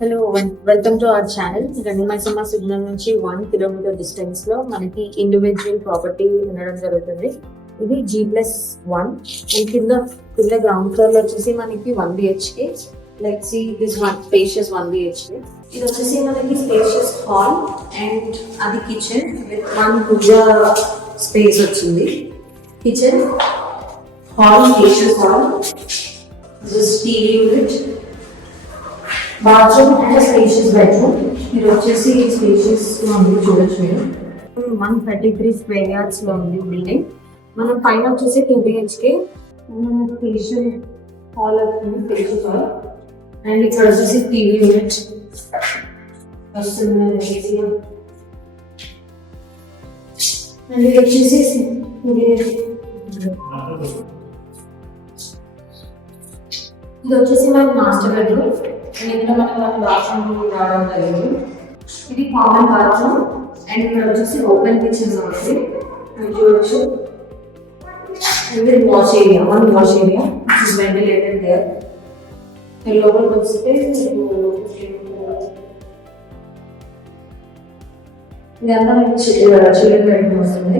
Hello welcome to our channel. Gandimaisamma సిగ్నల్ నుంచి 1 kilometre distance లో మనకి ఇండివిజువల్ ప్రాపర్టీ ఉండడం జరుగుతుంది. ఇది G+1 అండ్ కింద గ్రౌండ్ ఫ్లోర్ లో వచ్చేసి మనకి 1 BHK. Like see this one spacious 1 BHK. ఇది వచ్చేసి మనకి స్పేషియస్ హాల్ అండ్ అది కిచెన్ విత్ 1 పూజ స్పేస్ వచ్చింది. Kitchen hall, spacious hall, this TV unit, bathroom and spacious bedroom. మీరు వచ్చేసి స్పేషియస్ లో ఉంది, చూడొచ్చు మీరు. 133 స్క్వేర్ యార్డ్స్ లో ఉంది బిల్డింగ్. మనం పైన వచ్చేసి 2 BHK స్పేషియస్ హాల్ వస్తుంది, స్పేషియస్ హాల్. అండ్ ఇక్కడ వచ్చేసి టీవీ యూనిట్ వస్తుంది. అండ్ ఇది వచ్చేసి మనకి మాస్టర్ బెడ్రూమ్. ఇక్కడ మనకి బాత్రూమ్ రావడం జరిగింది. ఇది కామన్ బాత్రూమ్ అండ్ ఇక్కడ వచ్చేసి ఓపెన్ కిచెన్ ఉంది, చూడొచ్చు. ఇది wash area, wash area ventilated there. లోపలికి వస్తే ఇదంతా చిల్డ్రన్ బెడ్రూమ్ వస్తుంది.